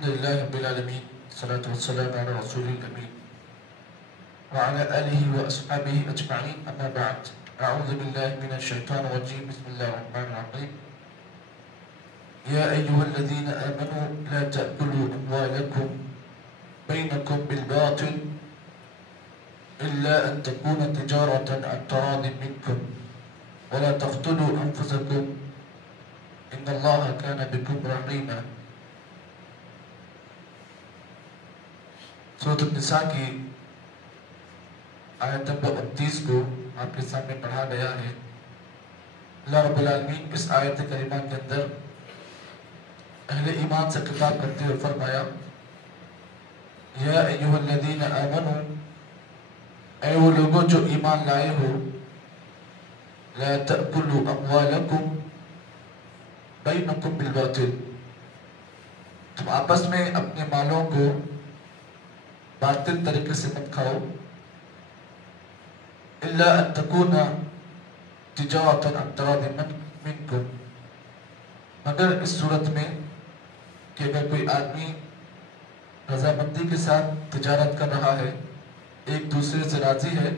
لله رب العالمين الصلاة والسلام على رسول الأمين وعلى آله وأصحابه أجمعين أما بعد أعوذ بالله من الشيطان الرجيم بسم الله الرحمن الرحيم يا أيها الذين آمنوا لا تأكلوا أموالكم بينكم بالباطل إلا أن تكون تجارة عن تراض منكم ولا تقتلوا أنفسكم إن الله كان بكم رحيما. سورۃ النساء کی آیت نمبر 29 کو آپ کے سامنے پڑھا گیا ہے. اللہ رب العالمین اس آیت کریمہ کے اندر اہل ایمان سے خطاب کرتے ہوئے فرمایا یا ایھا الذین آمنوا، اے وہ لوگوں جو ایمان لائے ہو، لا تأکلوا اموالکم بینکم بالباطل، تم آپس میں اپنے مالوں کو باطل طریقے سے مت کھاؤ، الا ان تکون تجارۃ عن تراض منکم، مگر اس صورت میں کہ اگر کوئی آدمی رضامندی کے ساتھ تجارت کر رہا ہے، ایک دوسرے سے راضی ہے،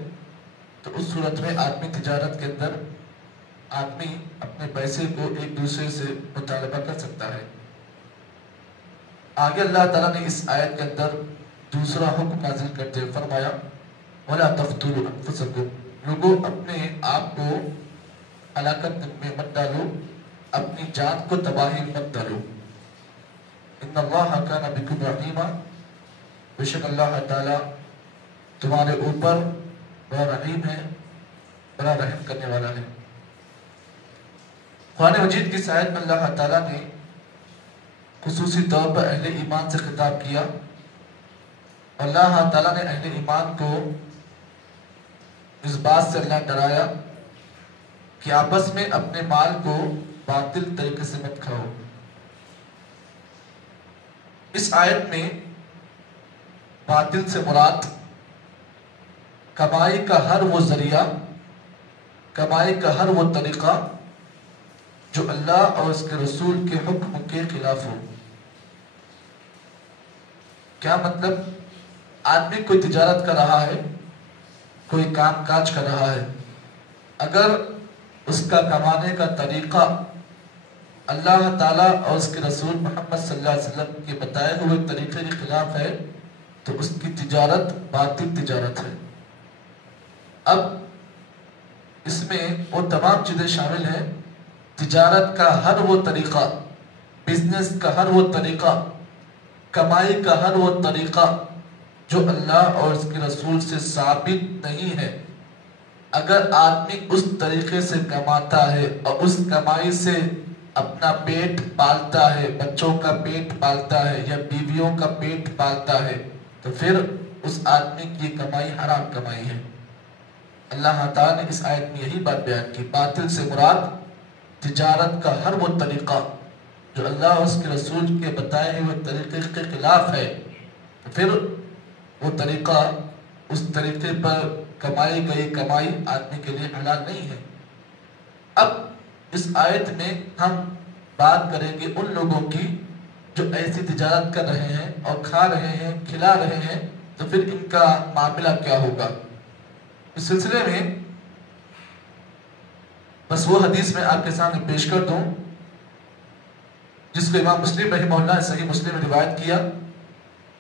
تو اس صورت میں آدمی تجارت کے اندر آدمی اپنے پیسے کو ایک دوسرے سے مطالبہ کر سکتا ہے. آگے اللہ تعالیٰ نے اس آیت کے اندر دوسرا حکم نازل کرتے ہوئے فرمایا وَلَا تَقْتُلُوا أَنفُسَكُمْ، لوگوں اپنے آپ کو ہلاکت میں مت ڈالو، اپنی جان کو تباہی میں مت ڈالو. إِنَّ اللَّهَ كَانَ بِكُمْ رَحِيمًا، بے شک اللہ تعالیٰ تمہارے اوپر بڑا رحیم ہے، بڑا رحم کرنے والا ہے. قرآن مجید کی آیت میں اللہ تعالیٰ نے خصوصی طور پر اہل ایمان سے خطاب کیا. اللہ تعالیٰ نے اہل ایمان کو اس بات سے اللہ ڈرایا کہ آپس میں اپنے مال کو باطل طریقے سے مت کھاؤ. اس آیت میں باطل سے مراد کمائی کا ہر وہ ذریعہ، کمائی کا ہر وہ طریقہ جو اللہ اور اس کے رسول کے حکم کے خلاف ہو. کیا مطلب؟ آدمی کوئی تجارت کر رہا ہے، کوئی کام کاج کر رہا ہے، اگر اس کا کمانے کا طریقہ اللہ تعالیٰ اور اس کے رسول محمد صلی اللہ علیہ وسلم کے بتائے ہوئے طریقے کے خلاف ہے تو اس کی تجارت باطل تجارت ہے. اب اس میں وہ تمام چیزیں شامل ہیں، تجارت کا ہر وہ طریقہ، بزنس کا ہر وہ طریقہ، کمائی کا ہر وہ طریقہ جو اللہ اور اس کے رسول سے ثابت نہیں ہے. اگر آدمی اس طریقے سے کماتا ہے اور اس کمائی سے اپنا پیٹ پالتا ہے، بچوں کا پیٹ پالتا ہے یا بیویوں کا پیٹ پالتا ہے، تو پھر اس آدمی کی کمائی حرام کمائی ہے. اللہ تعالیٰ نے اس آیت میں یہی بات بیان کی. باطل سے مراد تجارت کا ہر وہ طریقہ جو اللہ اور اس کے رسول کے بتائے ہوئے طریقے کے خلاف ہے، تو پھر وہ طریقہ، اس طریقے پر کمائی گئی کمائی آدمی کے لیے حلال نہیں ہے. اب اس آیت میں ہم بات کریں گے ان لوگوں کی جو ایسی تجارت کر رہے ہیں اور کھا رہے ہیں، کھلا رہے ہیں، تو پھر ان کا معاملہ کیا ہوگا. اس سلسلے میں بس وہ حدیث میں آپ کے سامنے پیش کر دوں جس کو امام مسلم رحمہ اللہ نے صحیح مسلم میں روایت کیا.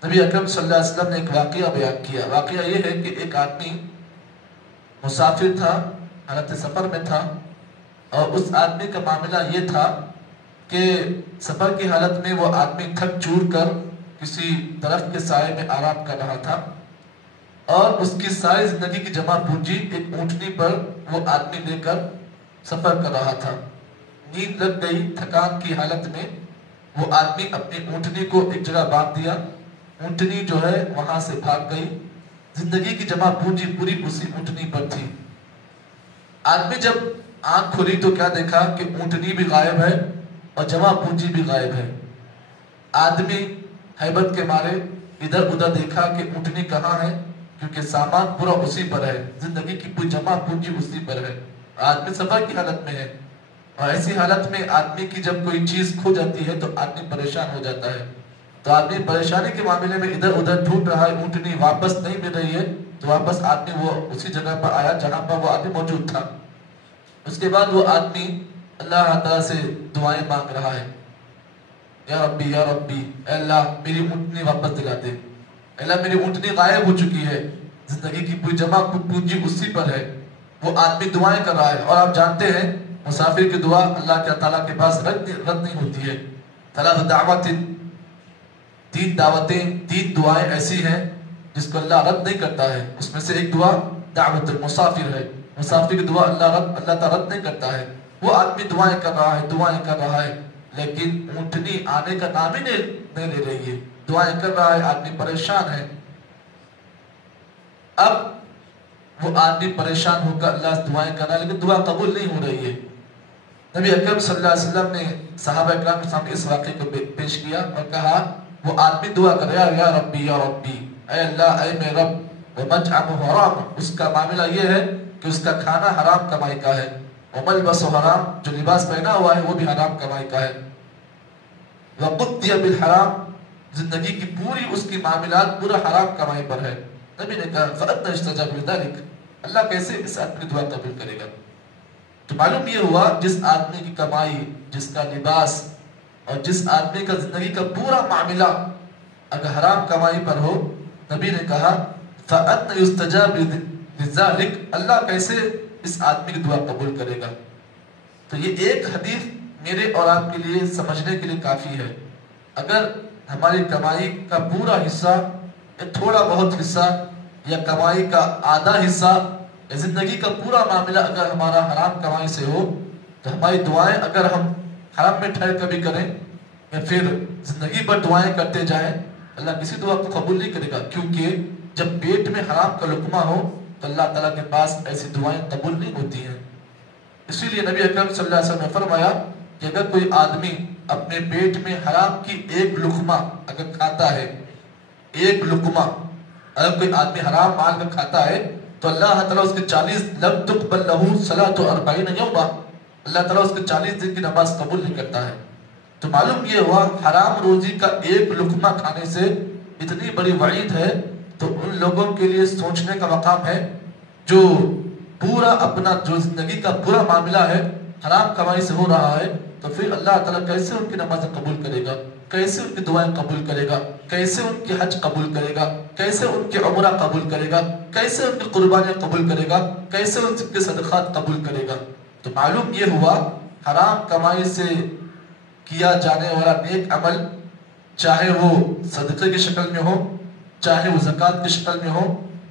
نبی اکرم صلی اللہ علیہ وسلم نے ایک واقعہ بیان کیا. واقعہ یہ ہے کہ ایک آدمی مسافر تھا، حالت سفر میں تھا، اور اس آدمی کا معاملہ یہ تھا کہ سفر کی حالت میں وہ آدمی تھک چور کر کسی درخت کے سائے میں آرام کر رہا تھا، اور اس کی ساری زندگی کی جمع پونجی ایک اونٹنی پر وہ آدمی لے کر سفر کر رہا تھا. نیند لگ گئی، تھکان کی حالت میں وہ آدمی اپنی اونٹنی کو ایک جگہ باندھ دیا، اونٹنی جو ہے وہاں سے بھاگ گئی. زندگی کی جمع پونجی پوری اسی اونٹنی پر تھی. آدمی جب آنکھ کھلی تو کیا دیکھا کہ اونٹنی بھی غائب ہے اور جمع پونجی بھی غائب ہے. آدمی ہیبت کے مارے ادھر ادھر دیکھا کہ اونٹنی کہاں ہے، کیونکہ سامان پورا اسی پر ہے، زندگی کی پوری جمع پونجی اسی پر ہے. آدمی سفر کی حالت میں ہے، اور ایسی حالت میں آدمی کی جب کوئی چیز کھو جاتی ہے تو آدمی پریشان ہو جاتا ہے. تو آدمی پریشانی کے معاملے میں ادھر ادھر ڈھونڈ رہا ہے، اونٹنی واپس نہیں مل رہی ہے، تو واپس آدمی وہ اسی جگہ پر آیا جہاں پر وہ آدمی موجود تھا۔ اس کے بعد وہ آدمی اللہ تعالیٰ سے دعائیں مانگ رہا ہے، یا ربی یا ربی، اے اللہ میری اونٹنی واپس دلا دے، اے اللہ میری اونٹنی غائب ہو چکی ہے، زندگی کی پوری جمع پونجی اسی پر ہے۔ وہ آدمی دعائیں کر رہا ہے، اور آپ جانتے ہیں مسافر کی دعا اللہ تعالیٰ کے پاس رد نہیں ہوتی ہے۔ ثلاث دعوات، تین دعوتیں، تین دعائیں ایسی ہیں جس کو اللہ رد نہیں کرتا ہے، اس میں سے ایک دعا دعوت المسافر ہے، مسافر کی دعا اللہ تعالیٰ رد نہیں کرتا ہے۔ وہ آدمی دعائیں کر رہا ہے لیکن اونٹنی آنے کا نام ہی نہیں لے رہی ہے، دعائیں کر رہا ہے، آدمی پریشان ہے۔ اب وہ آدمی پریشان ہو کر اللہ سے دعائیں کر رہا ہے لیکن دعا قبول نہیں ہو رہی ہے۔ نبی اکرم صلی اللہ علیہ وسلم نے صحابہ اکرام کے سامنے اس واقعے کو پیش کیا اور کہا، وہ آدمی دعا کر رہا ہے، یا ربی یا ربی، اے اللہ اے میرے رب، ومطعمہ حرام، اس کا معاملہ یہ ہے کہ اس کا کھانا حرام کمائی کا ہے، وملبسہ حرام، جو لباس پہنا ہوا ہے وہ بھی حرام کمائی کا ہے، وقضی بالحرام، زندگی کی پوری اس کی معاملات پورا حرام کمائی پر ہے۔ نبی نے کہا فأنى يستجاب لذلك، اللہ کیسے اس آدمی کی دعا قبول کرے گا؟ تو معلوم یہ ہوا جس آدمی کی کمائی، جس کا لباس اور جس آدمی کا زندگی کا پورا معاملہ اگر حرام کمائی پر ہو، نبی نے کہا فأنى يستجاب لذلك، اللہ کیسے اس آدمی کی دعا قبول کرے گا؟ تو یہ ایک حدیث میرے اور آپ کے لیے سمجھنے کے لیے کافی ہے۔ اگر ہماری کمائی کا پورا حصہ یا تھوڑا بہت حصہ یا کمائی کا آدھا حصہ یا زندگی کا پورا معاملہ اگر ہمارا حرام کمائی سے ہو، تو ہماری دعائیں اگر ہم حرام میں ٹھہر کبھی کریں یا پھر زندگی پر دعائیں کرتے جائیں، اللہ کسی دعا کو قبول نہیں کرے گا، کیونکہ جب پیٹ میں حرام کا لقمہ ہو تو اللہ تعالیٰ کے پاس ایسی دعائیں قبول نہیں ہوتی ہیں۔ اسی لیے نبی اکرم صلی اللہ علیہ وسلم نے فرمایا کہ اگر کوئی آدمی اپنے پیٹ میں حرام کی ایک لقمہ اگر کھاتا ہے، ایک لقمہ اگر کوئی آدمی حرام مال کا کھاتا ہے تو اللہ تعالیٰ اس کے 40 لم تقبل لہ صلاۃ 40 یوما، اللہ تعالیٰ اس کے 40 دن کی نماز قبول نہیں کرتا ہے۔ تو معلوم یہ ہوا حرام روزی کا ایک لقمہ کھانے سے اتنی بڑی وعید ہے، تو ان لوگوں کے لیے سوچنے کا مقام ہے جو پورا اپنا جو زندگی کا پورا معاملہ ہے حرام کمائی سے ہو رہا ہے، تو پھر اللہ تعالیٰ کیسے ان کی نماز قبول کرے گا، کیسے ان کی دعائیں قبول کرے گا، کیسے ان کی حج قبول کرے گا، کیسے ان کی عمرہ قبول کرے گا، کیسے ان کی قربانیاں قبول کرے گا، کیسے ان کے صدقات قبول کرے گا؟ تو معلوم یہ ہوا حرام کمائی سے کیا جانے والا نیک عمل، چاہے وہ صدقے کی شکل میں ہو، چاہے وہ زکوٰۃ کی شکل میں ہو،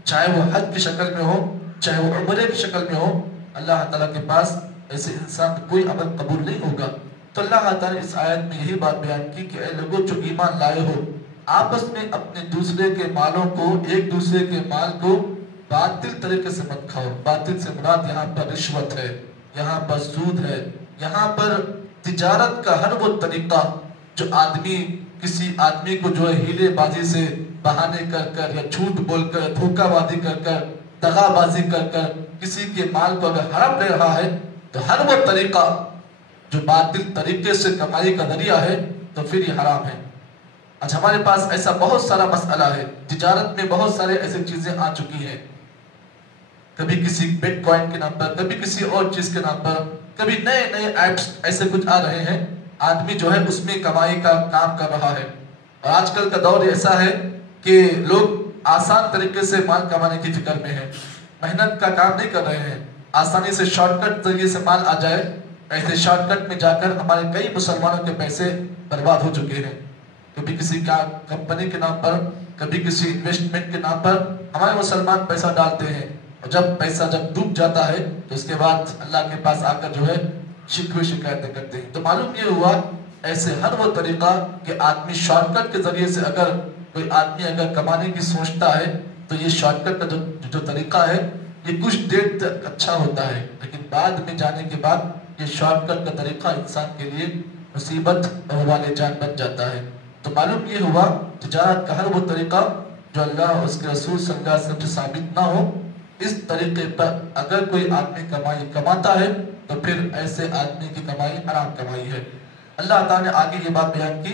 چاہے وہ حج کی شکل میں ہو، چاہے وہ عمرے کی شکل میں ہو، اللہ تعالیٰ کے پاس ایسے انسان کوئی عمل قبول نہیں ہوگا۔ تو اللہ تعالیٰ نے اس آیت میں یہی بات بیان کی کہ اے لوگوں جو ایمان لائے ہو، آپس میں اپنے دوسرے کے مالوں کو، ایک دوسرے کے مال کو باطل طریقے سے مت کھاؤ۔ باطل سے مراد یہاں پر رشوت ہے، یہاں پر سود ہے، یہاں پر تجارت کا ہر وہ طریقہ جو آدمی کسی آدمی کو جو ہے ہیلے بازی سے بہانے کر کر یا جھوٹ بول کر، دھوکہ بازی کر کر، دغا بازی کر کر کسی کے مال کو اگر حرام لے رہا ہے، تو ہر وہ طریقہ جو باطل طریقے سے کمائی کا ذریعہ ہے تو پھر یہ حرام ہے۔ آج ہمارے پاس ایسا بہت سارا مسئلہ ہے، تجارت میں بہت سارے ایسی چیزیں آ چکی ہیں، کبھی کسی بٹ کوائن کے نام پر، کبھی کسی اور چیز کے نام پر، کبھی نئے نئے ایپس ایسے کچھ آ رہے ہیں، آدمی جو ہے اس میں کمائی کا کام کر رہا ہے۔ اور آج کل کا دور ایسا ہے کہ لوگ آسان طریقے سے مال کمانے کی فکر میں ہیں، محنت کا کام نہیں کر رہے ہیں، آسانی سے شارٹ کٹ ذریعے سے مال آ جائے، ایسے شارٹ کٹ میں جا کر ہمارے کئی مسلمانوں کے پیسے برباد ہو چکے ہیں۔ کبھی کسی کا کمپنی کے نام پر، کبھی کسی انویسٹمنٹ کے نام پر ہمارے مسلمان پیسہ ڈالتے ہیں، اور جب پیسہ جب ڈوب جاتا ہے تو اس کے بعد اللہ کے پاس آ کر جو ہے شکوے شکایتیں کرتے ہیں۔ تو معلوم یہ ہوا ایسے ہر وہ طریقہ کہ آدمی شارٹ کٹ کے ذریعے سے اگر کوئی آدمی اگر کمانے کی سوچتا ہے تو یہ شارٹ کٹ کا جو طریقہ ہے یہ کچھ دیر تک اچھا ہوتا ہے، لیکن بعد میں جانے کے بعد یہ شارٹ کٹ کا طریقہ انسان کے لیے مصیبت اور والے جان بن جاتا ہے۔ تو معلوم یہ ہوا تجارت کا ہر وہ طریقہ جو اللہ اور اس کے رسول صلی اللہ علیہ وسلم سے ثابت نہ ہو، اس طریقے پر اگر کوئی آدمی کمائی کماتا ہے تو پھر ایسے آدمی کی کمائی حرام کمائی ہے۔ اللہ تعالیٰ نے آگے یہ بات بیان کی،